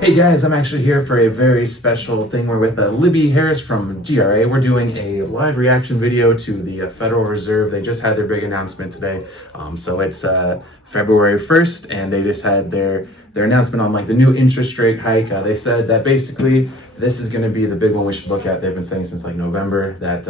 Hey guys, I'm actually here for a very special thing. We're with Libby Harris from GRA. We're doing a live reaction video to the Federal Reserve. They just had their big announcement today. So it's February 1st, and they just had their announcement on like the new interest rate hike. They said that basically this is going to be the big one we should look at. They've been saying since like November that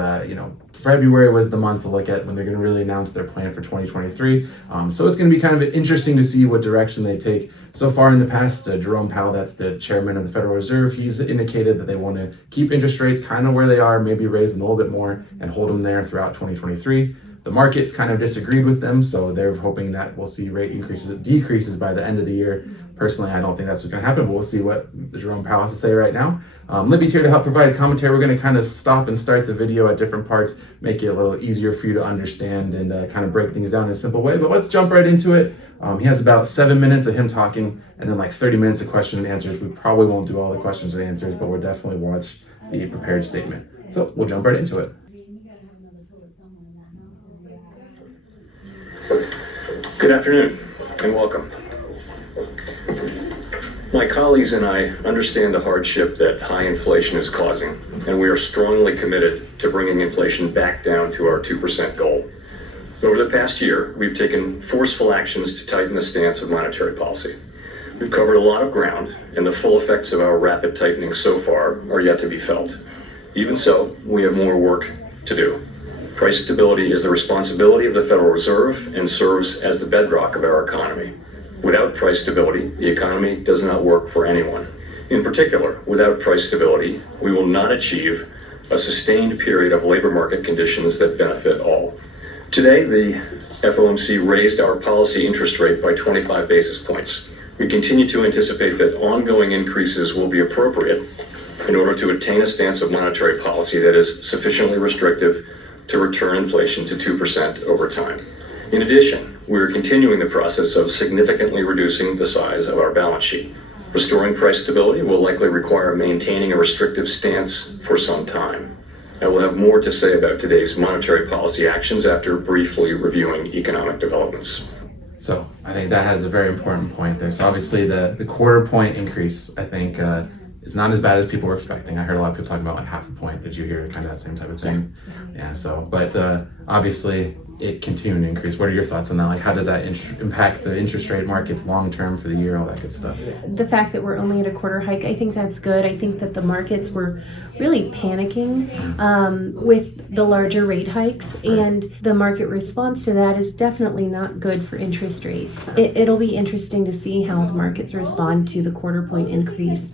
February was the month to look at when they're going to really announce their plan for 2023. So it's going to be kind of interesting to see what direction they take. So far in the past, Jerome Powell, that's the chairman of the Federal Reserve, he's indicated that they want to keep interest rates kind of where they are, maybe raise them a little bit more and hold them there throughout 2023. The markets kind of disagreed with them, so they're hoping that we'll see rate decreases by the end of the year. Personally, I don't think that's what's going to happen, but we'll see what Jerome Powell has to say right now. Libby's here to help provide commentary. We're going to kind of stop and start the video at different parts, make it a little easier for you to understand and kind of break things down in a simple way. But let's jump right into it. He has about 7 minutes of him talking and then like 30 minutes of question and answers. We probably won't do all the questions and answers, but we'll definitely watch the prepared statement. So we'll jump right into it. Good afternoon and welcome. My colleagues and I understand the hardship that high inflation is causing, and we are strongly committed to bringing inflation back down to our 2% goal. Over the past year, we've taken forceful actions to tighten the stance of monetary policy. We've covered a lot of ground, and the full effects of our rapid tightening so far are yet to be felt. Even so, we have more work to do. Price stability is the responsibility of the Federal Reserve and serves as the bedrock of our economy. Without price stability, the economy does not work for anyone. In particular, without price stability, we will not achieve a sustained period of labor market conditions that benefit all. Today, the FOMC raised our policy interest rate by 25 basis points. We continue to anticipate that ongoing increases will be appropriate in order to attain a stance of monetary policy that is sufficiently restrictive to return inflation to 2% over time. In addition, we are continuing the process of significantly reducing the size of our balance sheet. Restoring price stability will likely require maintaining a restrictive stance for some time. I will have more to say about today's monetary policy actions after briefly reviewing economic developments. So I think that has a very important point there. So obviously the quarter point increase, I think, is not as bad as people were expecting. I heard a lot of people talking about like half a point. Did you hear kind of that same type of thing? Yeah, so, but obviously it continued to increase. What are your thoughts on that? Like, how does that impact the interest rate markets long term for the year, all that good stuff? The fact that we're only at a quarter hike, I think that's good. I think that the markets were really panicking with the larger rate hikes, and the market response to that is definitely not good for interest rates. It'll be interesting to see how the markets respond to the quarter point increase.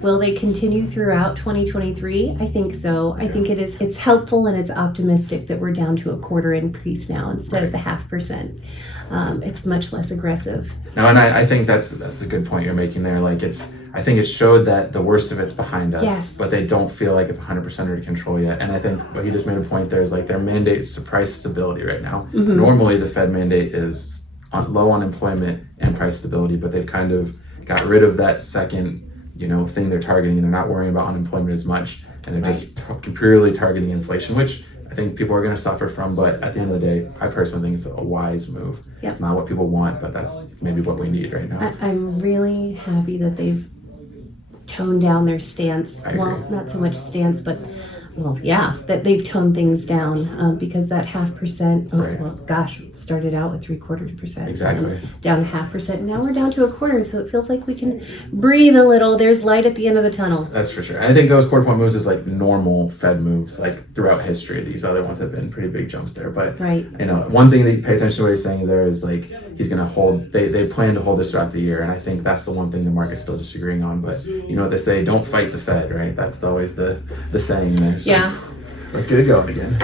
Will they continue throughout 2023? I think so. I think it's helpful and it's optimistic that we're down to a quarter increase now instead of the 0.5%. It's much less aggressive. No, and I think that's a good point you're making there. Like I think it showed that the worst of it's behind us, yes, but they don't feel like it's 100% under control yet. And I think what he just made a point there is like their mandate is price stability right now. Normally the Fed mandate is low unemployment and price stability, but they've kind of got rid of that second thing they're targeting. They're not worrying about unemployment as much, and they're just purely targeting inflation, which I think people are going to suffer from, but at the end of the day, I personally think it's a wise move. It's not what people want, but that's maybe what we need right now. I'm really happy that they've toned down their stance. Well, not so much stance, but that they've toned things down because that 0.5%, started out with 0.75%. Exactly. Down to 0.5%. Now we're down to a quarter, so it feels like we can breathe a little. There's light at the end of the tunnel. That's for sure. I think those quarter point moves is like normal Fed moves, like throughout history. These other ones have been pretty big jumps there. But one thing that you pay attention to what he's saying there is like he's going to hold. They plan to hold this throughout the year, and I think that's the one thing the market's still disagreeing on. But they say don't fight the Fed, right? That's always the saying there. So let's get it going again.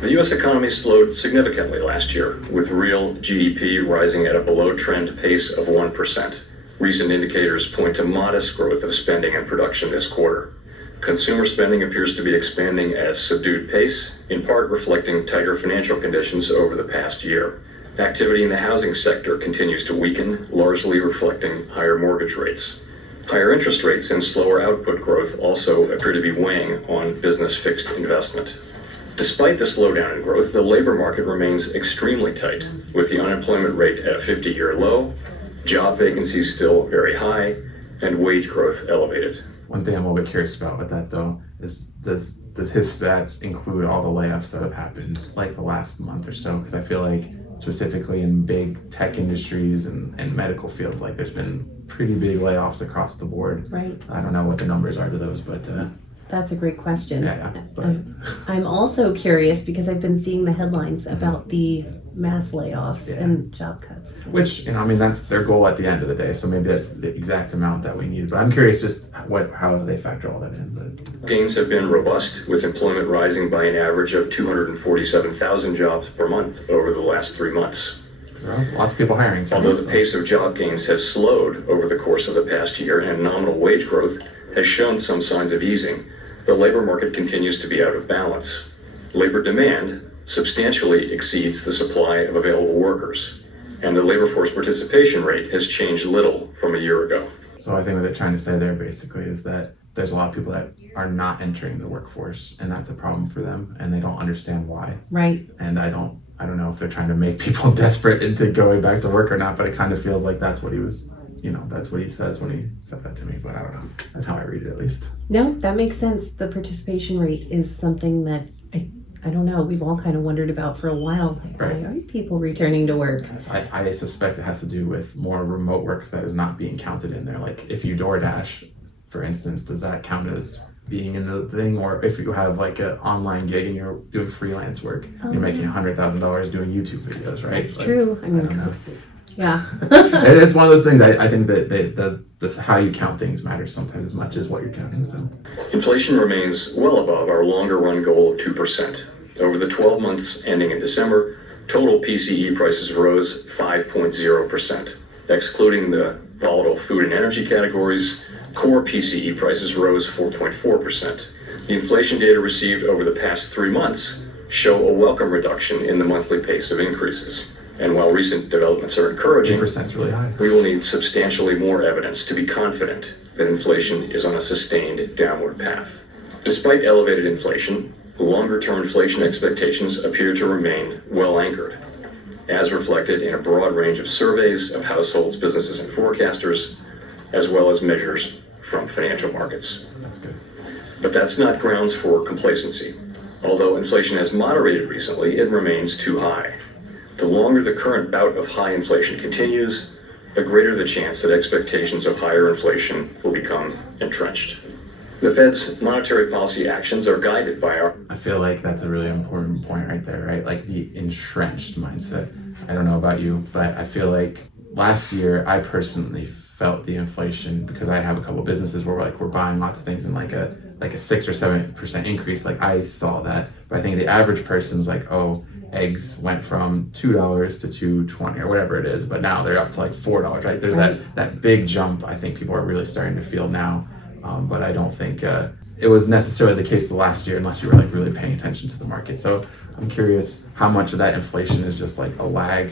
The U.S. economy slowed significantly last year, with real GDP rising at a below-trend pace of 1%. Recent indicators point to modest growth of spending and production this quarter. Consumer spending appears to be expanding at a subdued pace, in part reflecting tighter financial conditions over the past year. Activity in the housing sector continues to weaken, largely reflecting higher mortgage rates. Higher interest rates and slower output growth also appear to be weighing on business fixed investment. Despite the slowdown in growth, the labor market remains extremely tight, with the unemployment rate at a 50-year low, job vacancies still very high, and wage growth elevated. One thing I'm a little bit curious about with that though is does his stats include all the layoffs that have happened like the last month or so? Because I feel like specifically in big tech industries and medical fields, like there's been pretty big layoffs across the board. Right. I don't know what the numbers are to those, but That's a great question. yeah. But I'm also curious because I've been seeing the headlines about the mass layoffs and job cuts. which, I mean, that's their goal at the end of the day. So maybe that's the exact amount that we need. But I'm curious just how they factor all that in. But Gains have been robust, with employment rising by an average of 247,000 jobs per month over the last 3 months. there's lots of people hiring too. Although the pace of job gains has slowed over the course of the past year and nominal wage growth has shown some signs of easing, the labor market continues to be out of balance. Labor demand substantially exceeds the supply of available workers, and the labor force participation rate has changed little from a year ago. So I think what they're trying to say there basically is that there's a lot of people that are not entering the workforce, and that's a problem for them, and they don't understand why. Right. And I don't know if they're trying to make people desperate into going back to work or not, but it kind of feels like that's what he was, that's what he says when he said that to me, but I don't know. That's how I read it, at least. No, that makes sense. The participation rate is something that I don't know, we've all kind of wondered about for a while. Like, Right. why aren't people returning to work? I suspect it has to do with more remote work that is not being counted in there. Like if you DoorDash, for instance, does that count as being in the thing? Or if you have like an online gig and you're doing freelance work, you're making $100,000 doing YouTube videos, right? It's true. I mean, don't know. yeah. It's one of those things. I think that this how you count things matters sometimes as much as what you're counting. So Inflation remains well above our longer run goal of 2%. Over the 12 months ending in December, total PCE prices rose 5.0%. Excluding the volatile food and energy categories, core PCE prices rose 4.4%. The inflation data received over the past 3 months show a welcome reduction in the monthly pace of increases. And while recent developments are encouraging, 8% is really high. we will need substantially more evidence to be confident that inflation is on a sustained downward path. Despite elevated inflation, longer-term inflation expectations appear to remain well anchored, as reflected in a broad range of surveys of households, businesses, and forecasters, as well as measures from financial markets. That's good. But that's not grounds for complacency. Although inflation has moderated recently, it remains too high. The longer the current bout of high inflation continues, the greater the chance that expectations of higher inflation will become entrenched. The Fed's monetary policy actions are guided by our... I feel like that's a really important point right there, right? Like the entrenched mindset. I don't know about you, but I feel like last year I personally felt the inflation because I have a couple of businesses where we're buying lots of things and like a 6 or 7% increase. Like I saw that, but I think the average person's like, oh, eggs went from $2 to $2.20 or whatever it is, but now they're up to like $4, right? There's that big jump I think people are really starting to feel now. But I don't think it was necessarily the case the last year unless you were like really paying attention to the market. So I'm curious how much of that inflation is just like a lag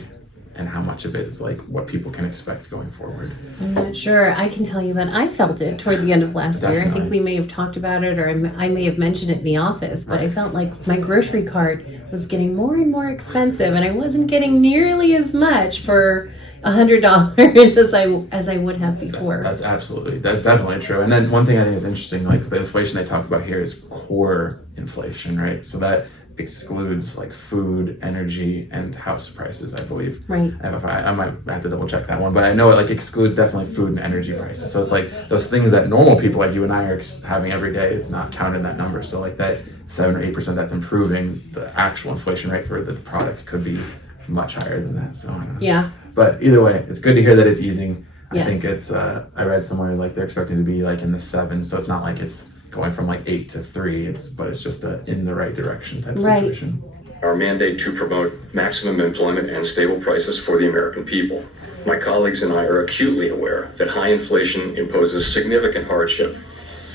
and how much of it is like what people can expect going forward. I'm not sure. I can tell you that I felt it toward the end of last year. I think we may have talked about it or I may have mentioned it in the office, but I felt like my grocery cart was getting more and more expensive and I wasn't getting nearly as much for $100 as I would have before. That's definitely true. And then one thing I think is interesting, like the inflation they talk about here is core inflation, right? So that excludes like food, energy, and house prices, I believe. Right. I might have to double check that one, but I know it like excludes definitely food and energy prices. So it's like those things that normal people like you and I are having every day is not counted in that number. So like that 7 or 8% that's improving, the actual inflation rate for the products could be much higher than that. So I don't know. Yeah. But either way, it's good to hear that it's easing. Yes. I think it's, I read somewhere like they're expecting to be like in the 7s. So it's not like it's going from like 8 to 3, but it's just a in the right direction type of situation. Our mandate to promote maximum employment and stable prices for the American people. My colleagues and I are acutely aware that high inflation imposes significant hardship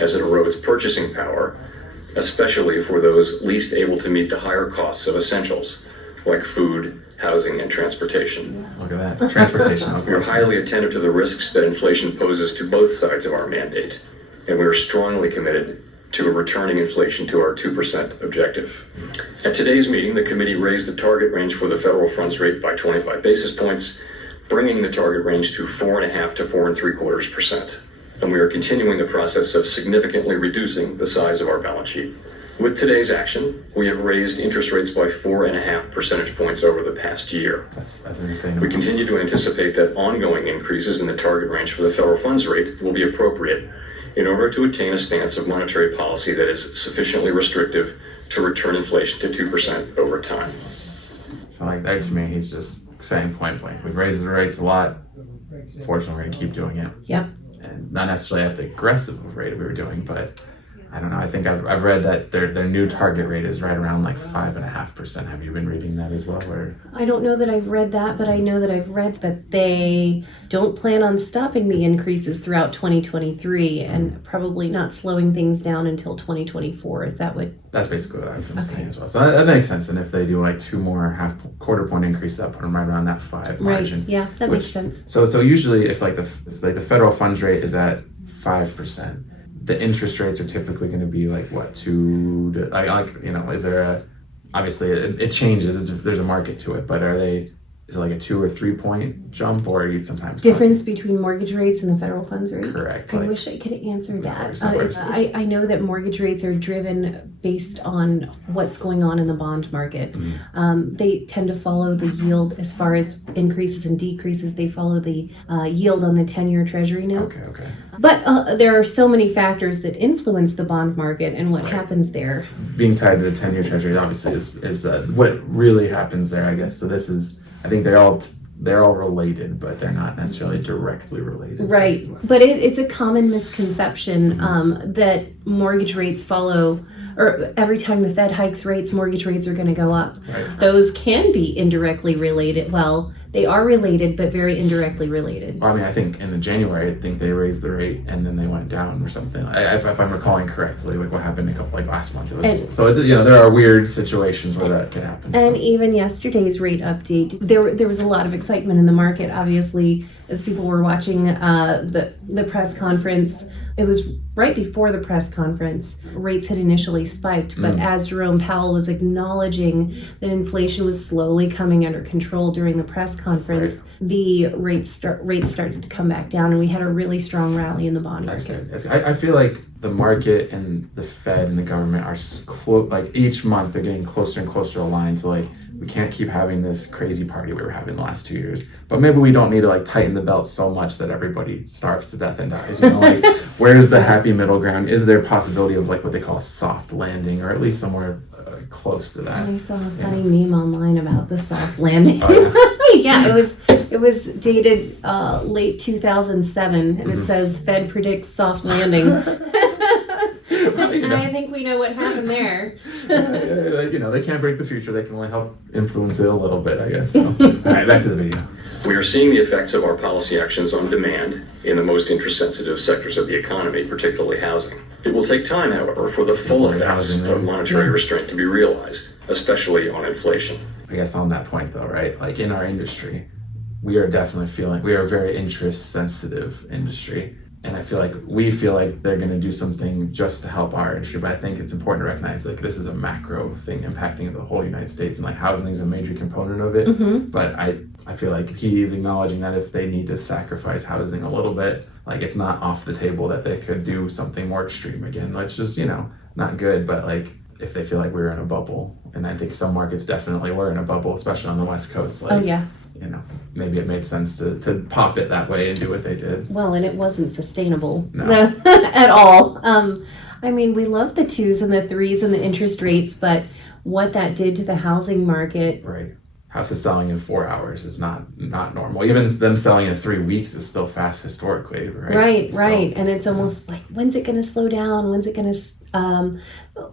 as it erodes purchasing power, especially for those least able to meet the higher costs of essentials like food, housing, and transportation. Look at that, transportation. We are highly attentive to the risks that inflation poses to both sides of our mandate, and we are strongly committed to returning inflation to our 2% objective. At today's meeting, the committee raised the target range for the federal funds rate by 25 basis points, bringing the target range to 4.5% to 4.75%. and we are continuing the process of significantly reducing the size of our balance sheet. With today's action, we have raised interest rates by 4.5 percentage points over the past year. That's insane. We continue to anticipate that ongoing increases in the target range for the federal funds rate will be appropriate in order to attain a stance of monetary policy that is sufficiently restrictive to return inflation to 2% over time. So like there to me, he's just saying point blank, we've raised the rates a lot. Fortunately, we're going to keep doing it. Yep. And not necessarily at the aggressive rate we were doing, but I don't know. I think I've read that their new target rate is right around like 5.5%. Have you been reading that as well? Or I don't know that I've read that, but I know that I've read that they don't plan on stopping the increases throughout 2023 and probably not slowing things down until 2024. Is that what? that's basically what I've been saying as well. So that makes sense. And if they do like 2 more quarter point increases, that put them right around that 5 margin. Right. Yeah, that makes sense. So usually if like the federal funds rate is at 5%. The interest rates are typically going to be like what, 2 to is there a, obviously it changes, there's a market to it, but is it like a 2 or 3 point jump, or are you sometimes Difference between mortgage rates and the federal funds rate? Correct. I wish I could answer that. No worries. I know that mortgage rates are driven based on what's going on in the bond market. They tend to follow the yield as far as increases and decreases. They follow the yield on the 10-year treasury note. Okay. But there are so many factors that influence the bond market and what happens there. Being tied to the 10-year treasury obviously is what really happens there, I guess. So this is, I think they're all related, but they're not necessarily directly related. Right, but it's a common misconception that mortgage rates follow, or every time the Fed hikes rates, mortgage rates are going to go up. Right. Those can be indirectly related. Well, they are related, but very indirectly related. Well, I mean, I think in January, I think they raised the rate and then they went down or something. If I'm recalling correctly, like what happened last month. So there are weird situations where that can happen. And even yesterday's rate update, there was a lot of excitement in the market, obviously, as people were watching the press conference. It was right before the press conference. Rates had initially spiked, but as Jerome Powell was acknowledging that inflation was slowly coming under control during the press conference, the rates started to come back down, and we had a really strong rally in the bond market. That's good. I feel like the market and the Fed and the government are like each month they're getting closer and closer aligned to like, we can't keep having this crazy party we were having the last 2 years. But maybe we don't need to like tighten the belt so much that everybody starves to death and dies. Like where's the happy middle ground? Is there a possibility of like what they call a soft landing, or at least somewhere close to that? I saw a funny meme online about the soft landing. Oh, yeah, it was dated late 2007, and it says Fed predicts soft landing. And I think we know what happened there. They can't break the future. They can only help influence it a little bit, I guess. So. All right, back to the video. We are seeing the effects of our policy actions on demand in the most interest-sensitive sectors of the economy, particularly housing. It will take time, however, for the full effects of monetary restraint to be realized, especially on inflation. I guess on that point, though, right? Like in our industry, we are definitely we are a very interest-sensitive industry. And I feel like they're going to do something just to help our industry. But I think it's important to recognize like this is a macro thing impacting the whole United States, and like housing is a major component of it. But I feel like he's acknowledging that if they need to sacrifice housing a little bit, like it's not off the table that they could do something more extreme again, which is, not good. But like if they feel like we're in a bubble, and I think some markets definitely were in a bubble, especially on the West Coast. Like, maybe it made sense to pop it that way and do what they did. Well, and it wasn't sustainable No. at all. I mean, we love the 2s and the 3s and the interest rates, but what that did to the housing market. Right. Houses selling in 4 hours is not normal. Even them selling in 3 weeks is still fast historically, right? Right. And it's almost like, when's it going to slow down? When's it going to...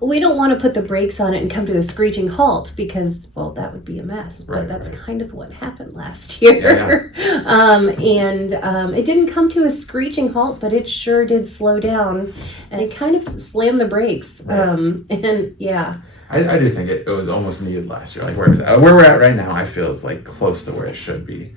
we don't want to put the brakes on it and come to a screeching halt because, well, that would be a mess. But that's kind of what happened last year. And it didn't come to a screeching halt, but it sure did slow down. And it kind of slammed the brakes. I do think it was almost needed last year. Like where we're at right now, I feel it's like close to where it should be.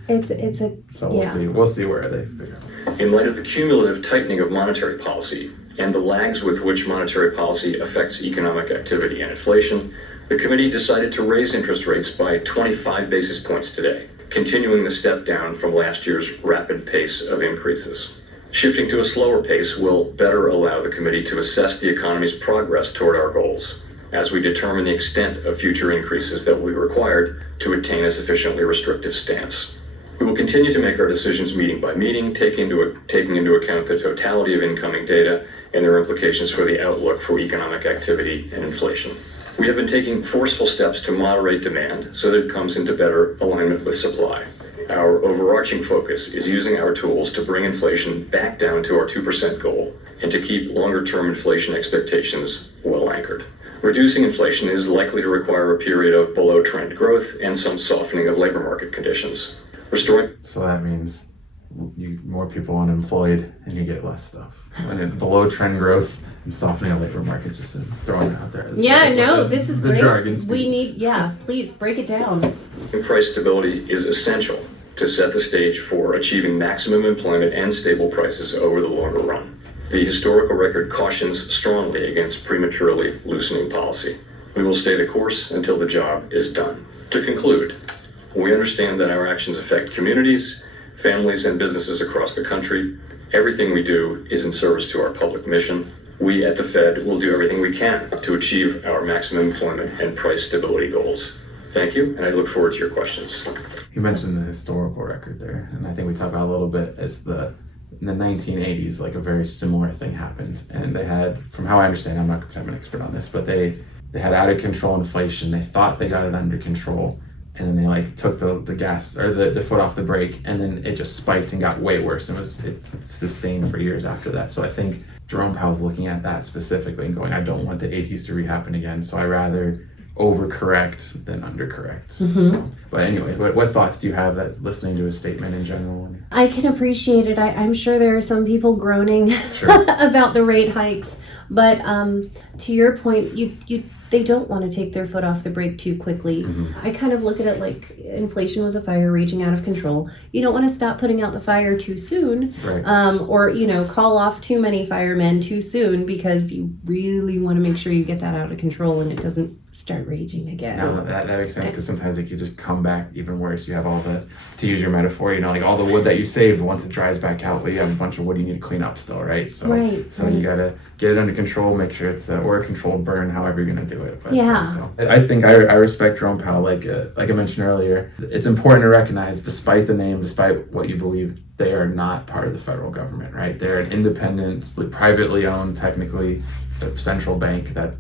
So we'll see. We'll see where they figure out. In light of the cumulative tightening of monetary policy and the lags with which monetary policy affects economic activity and inflation, the committee decided to raise interest rates by 25 basis points today, continuing the step down from last year's rapid pace of increases. Shifting to a slower pace will better allow the committee to assess the economy's progress toward our goals as we determine the extent of future increases that will be required to attain a sufficiently restrictive stance. We will continue to make our decisions meeting by meeting, taking into account the totality of incoming data and their implications for the outlook for economic activity and inflation. We have been taking forceful steps to moderate demand so that it comes into better alignment with supply. Our overarching focus is using our tools to bring inflation back down to our 2% goal and to keep longer-term inflation expectations well anchored. Reducing inflation is likely to require a period of below-trend growth and some softening of labor market conditions. So that means more people unemployed and you get less stuff. And below trend growth and softening of labor markets, just throwing it out there. This is the great. Jargon speak. We need, please break it down. Price stability is essential to set the stage for achieving maximum employment and stable prices over the longer run. The historical record cautions strongly against prematurely loosening policy. We will stay the course until the job is done. To conclude, we understand that our actions affect communities, families, and businesses across the country. Everything we do is in service to our public mission. We at the Fed will do everything we can to achieve our maximum employment and price stability goals. Thank you, and I look forward to your questions. You mentioned the historical record there, and I think we talked about a little bit as in the 1980s, like a very similar thing happened. And they had, from how I understand, I'm an expert on this, but they had out of control inflation. They thought they got it under control, and then they took the gas or the foot off the brake, and then it just spiked and got way worse, and it's sustained for years after that. So I think Jerome Powell's looking at that specifically and going, I don't want the 80s to re-happen again, so I rather overcorrect than undercorrect. So, but anyway, what thoughts do you have that listening to his statement in general? I can appreciate it. I'm sure there are some people groaning about the rate hikes, but to your point, they don't want to take their foot off the brake too quickly. I kind of look at it like inflation was a fire raging out of control. You don't want to stop putting out the fire too soon, right. Or call off too many firemen too soon, because you really want to make sure you get that out of control and it doesn't start raging again. No, that makes sense, because sometimes it could just come back even worse. You have all to use your metaphor, all the wood that you saved, once it dries back out, but you have a bunch of wood you need to clean up still, right? So you gotta get it under control, make sure it's or a controlled burn, however you're gonna do it. But, so I think I respect Jerome Powell, like I mentioned earlier. It's important to recognize, despite the name, despite what you believe, they are not part of the federal government, right? They're an independent, privately owned, technically, central bank that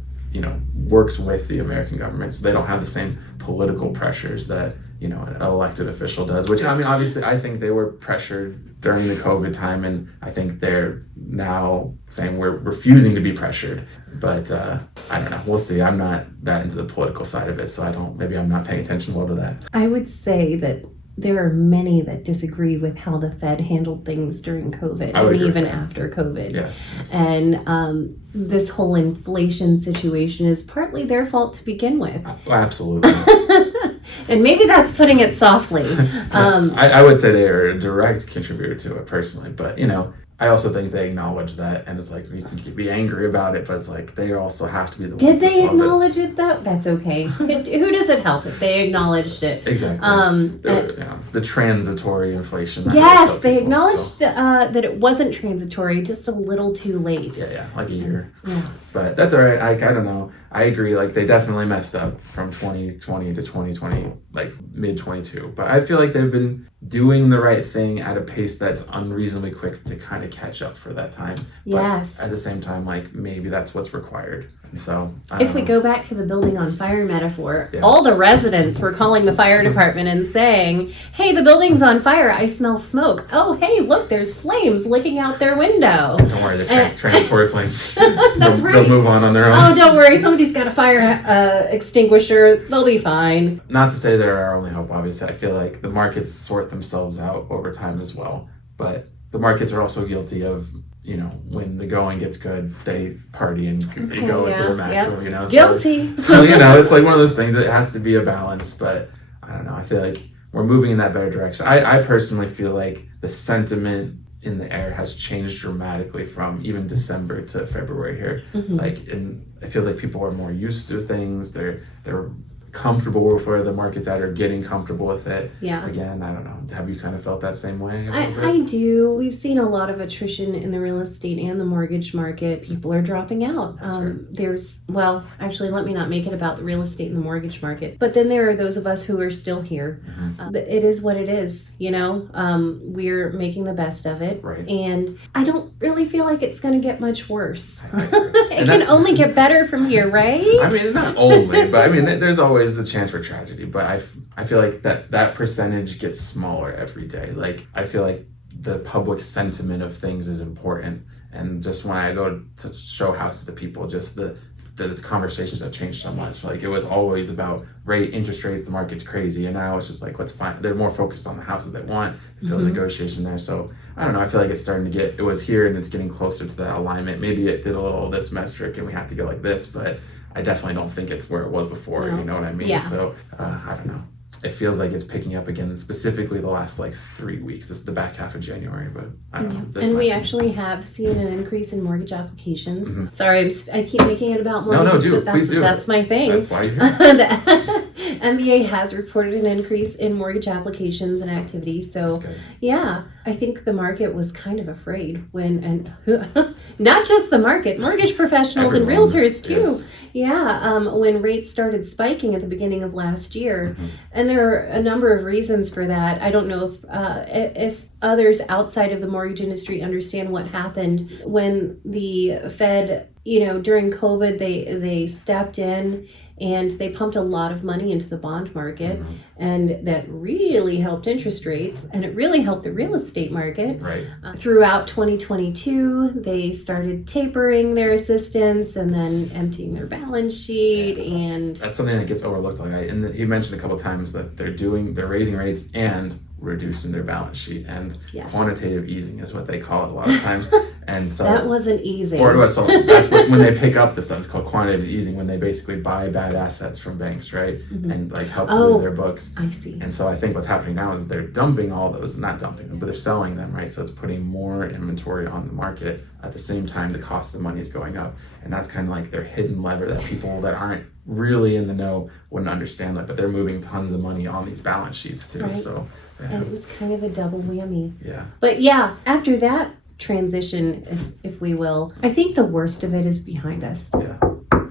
works with the American government, so they don't have the same political pressures that an elected official does, which obviously I think they were pressured during the COVID time, and I think they're now saying we're refusing to be pressured, but I don't know, we'll see. I'm not that into the political side of it, so maybe I'm not paying attention well to that. I would say that there are many that disagree with how the Fed handled things during COVID and even after COVID. Yes. And this whole inflation situation is partly their fault to begin with. Absolutely. And maybe that's putting it softly. I would say they are a direct contributor to it personally, but I also think they acknowledge that, and it's like, you can be angry about it, but it's like they also have to be the ones. Did they acknowledge it though? That's okay. Who does it help if they acknowledged it? Exactly. It's the transitory inflation. Yes, they acknowledged that it wasn't transitory, just a little too late. Yeah, like a year. Yeah. But that's all right. I don't know. I agree. They definitely messed up from 2020 to 2020, mid 22. But I feel like they've been doing the right thing at a pace that's unreasonably quick to kind of catch up for that time. Yes. But at the same time, maybe that's what's required. And so if we go back to the building on fire metaphor, all the residents were calling the fire department and saying, "Hey, the building's on fire. I smell smoke. Oh, hey, look, there's flames licking out their window." Don't worry, they're transitory flames. That's right. They'll move on their own. Oh, don't worry. Somebody's got a fire extinguisher. They'll be fine. Not to say they're our only hope, obviously. I feel like the markets sort themselves out over time as well. But the markets are also guilty of, when the going gets good, they party and they go into their maximum, Guilty. So it's like one of those things that has to be a balance. But I don't know. I feel like we're moving in that better direction. I personally feel like the sentiment in the air has changed dramatically from even December to February here. And it feels like people are more used to things. They're comfortable with where the market's at or getting comfortable with it. Yeah. Again, I don't know. Have you kind of felt that same way? I do. We've seen a lot of attrition in the real estate and the mortgage market. People are dropping out. Actually, let me not make it about the real estate and the mortgage market. But then there are those of us who are still here. It is what it is, We're making the best of it. Right. And I don't really feel like it's going to get much worse. It can only get better from here, right? I mean, not only, but I mean, there's always the chance for tragedy. But I feel like that percentage gets smaller every day. Like, I feel like the public sentiment of things is important. And just when I go to show houses to people, just the conversations have changed so much. Like, it was always about interest rates, the market's crazy, and now it's just like, let's find. They're more focused on the houses they want. They feel the negotiation there. So I don't know. I feel like it's starting to get. It was here, and it's getting closer to that alignment. Maybe it did a little this metric, and we have to go like this, but I definitely don't think it's where it was before. No. You know what I mean? Yeah. So I don't know. It feels like it's picking up again, specifically the last 3 weeks. This is the back half of January, but I don't know. And we actually have seen an increase in mortgage applications. Sorry, I keep making it about mortgages, No, but please do. That's my thing. That's why you're here. The MBA has reported an increase in mortgage applications and activity. So, yeah, I think the market was kind of afraid not just the market, mortgage professionals and realtors too. Yes. Yeah, when rates started spiking at the beginning of last year, and there are a number of reasons for that. I don't know if others outside of the mortgage industry understand what happened when the Fed, during COVID, they stepped in and they pumped a lot of money into the bond market, and that really helped interest rates, and it really helped the real estate market. Right. Throughout 2022, they started tapering their assistance and then emptying their balance sheet, and that's something that gets overlooked. And he mentioned a couple of times that they're raising rates and reducing their balance sheet, and quantitative easing is what they call it a lot of times. And so that wasn't easy. So that's when they pick up this stuff. It's called quantitative easing, when they basically buy bad assets from banks, right? And help move their books. I see. And so I think what's happening now is they're dumping all those, not dumping them, but they're selling them, right? So it's putting more inventory on the market. At the same time, the cost of money is going up. And that's kind of like their hidden lever that people that aren't really in the know wouldn't understand that, but they're moving tons of money on these balance sheets too. Right. So and it was kind of a double whammy. Yeah. But yeah, after that transition, if we will, I think the worst of it is behind us. Yeah.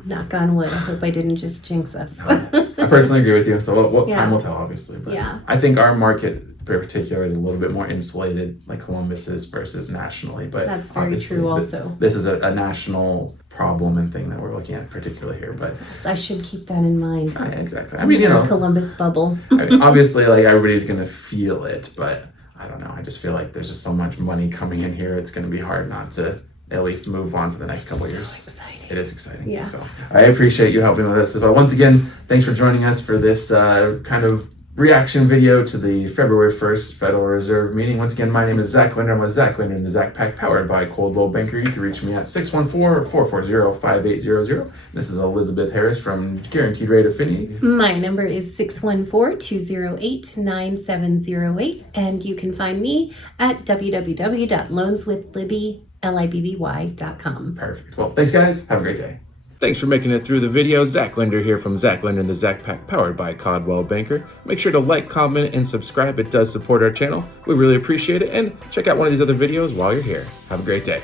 Knock on wood. I hope I didn't just jinx us. I personally agree with you. So time will tell, obviously. But I think our market in particular is a little bit more insulated, like Columbus is, versus nationally. But that's very true also. This is a national problem and thing that we're looking at particularly here. But I should keep that in mind. Yeah, exactly. I mean, Columbus bubble. Obviously, everybody's going to feel it, but I don't know. I just feel like there's just so much money coming in here. It's going to be hard not to at least move on for the next couple of years. Exciting. It is exciting. Yeah. So I appreciate you helping with this. But once again, thanks for joining us for this kind of reaction video to the February 1st Federal Reserve meeting. Once again, my name is Zack Linder. I'm with Zack Linder in the Zack Pack, powered by Coldwell Banker. You can reach me at 614-440-5800. This is Elizabeth Harris from Guaranteed Rate Affinity. My number is 614-208-9708, and you can find me at www.loanswithlibby.com. Perfect. Well, thanks, guys. Have a great day. Thanks for making it through the video. Zack Linder here from Zack Linder and the Zack Pack, powered by Coldwell Banker. Make sure to like, comment, and subscribe. It does support our channel. We really appreciate it. And check out one of these other videos while you're here. Have a great day.